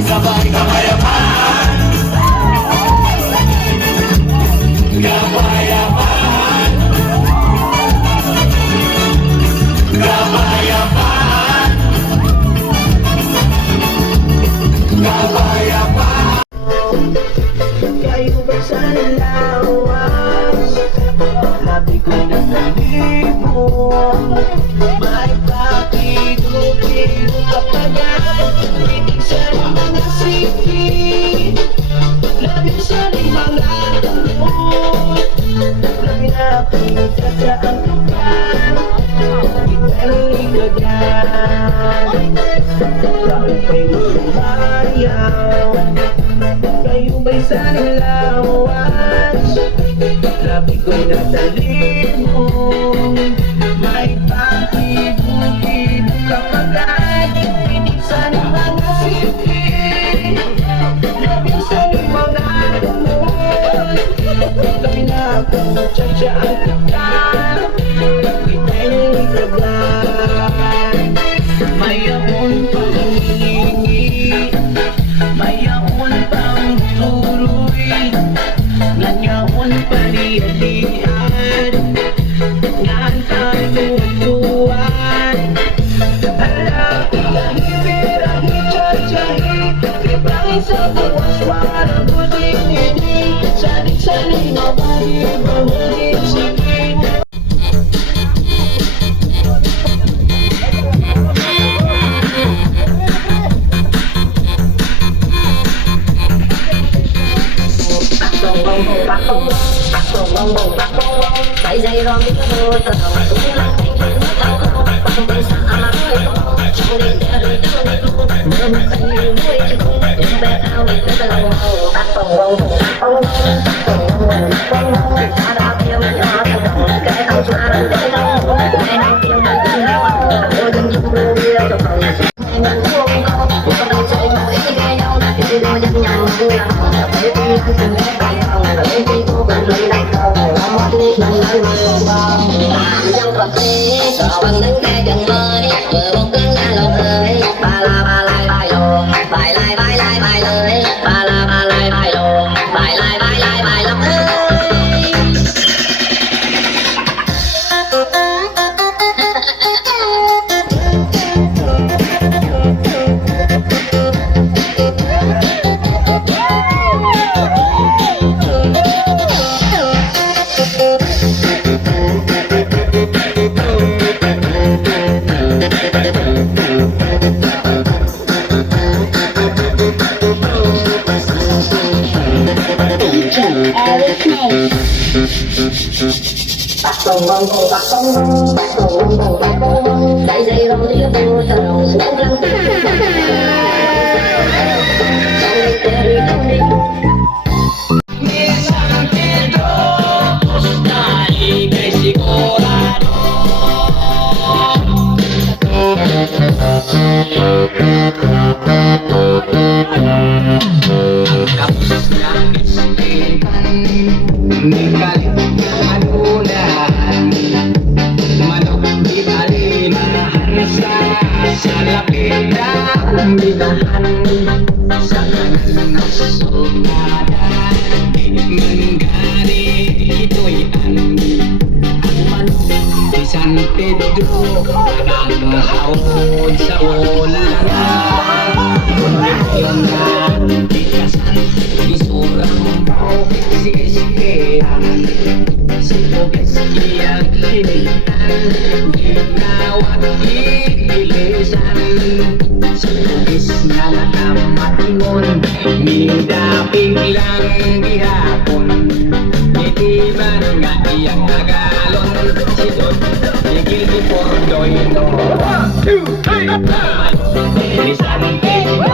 Sabay kapayapaan, kapayapaan, kapayapaan, kapayapaan. Kayo ba sa nalawas? Labi ko na nalibong. May pakitulog kapag hindi siya mga sipin. Labi siya ng mga tamot. Labi na pinta sa ang tukan. Itang ikagan. Bakit kayo sumayaw? Kayo ba'y sa nilawas? Labi ko'y nasa limong. May pakibukid kapag hindi sa mga sipin. Labi sa mga tamot. Labi na kung tiyatya ang tukan. Itang ikagan. Mayroon pang hihingi, mayroon pang tuloy, nanyaon pa liyan, ngan tatutuan. Alam ilahibir ang hitsatsahit, ibangin sa buwas warang buding ini, sadik-sadik na bagi bahulin sikit. Dậy dậy rồi biết mưa từ đầu xuống lăn thành thành mất đau khổ bằng tay sáng mà người có trong đêm để đời đau đi mưa một tình yêu vui chứ không những bé ao đi tới lòng hồ bắt phòng bông ta đã kêu mình nó từ đầu cái không xóa được cái đâu ngày nào kêu mình tin nào tôi đừng chung lưu đi đâu từ phòng mình không có không đâu chơi mỗi cái nhau là cái đôi dân nhau là phải đi từng cái bài phòng để đi cô cần lấy đặt đầu một ly mình lấy mưa bom dân còn thế bằng đứng cái chân mới vừa một cơn ga lột hơi ba la ba lai bài lồ bài lai bài lai bài lời ba la ba lai bài lồ bài lai bài lột hơi. Dậy dậy rồi Tapos na istipan, may kaligtahan unahan. Manok di alinahan sa lapit ng binahan. Sa kanan na sultadan, manggani ito'y ang manok di San Pedro, naghahawod sa ulan. Ngunit yun na tikasan, isurang mo si Esteban. Si Bobes iyang hinitan, ginawat igilisan. Si Bobes nga nakamatingon, nidapig lang gihapon. Iti man nga iyang agalon, si Don igil di Pordoy. 1, 2, 3, Di San Pedro,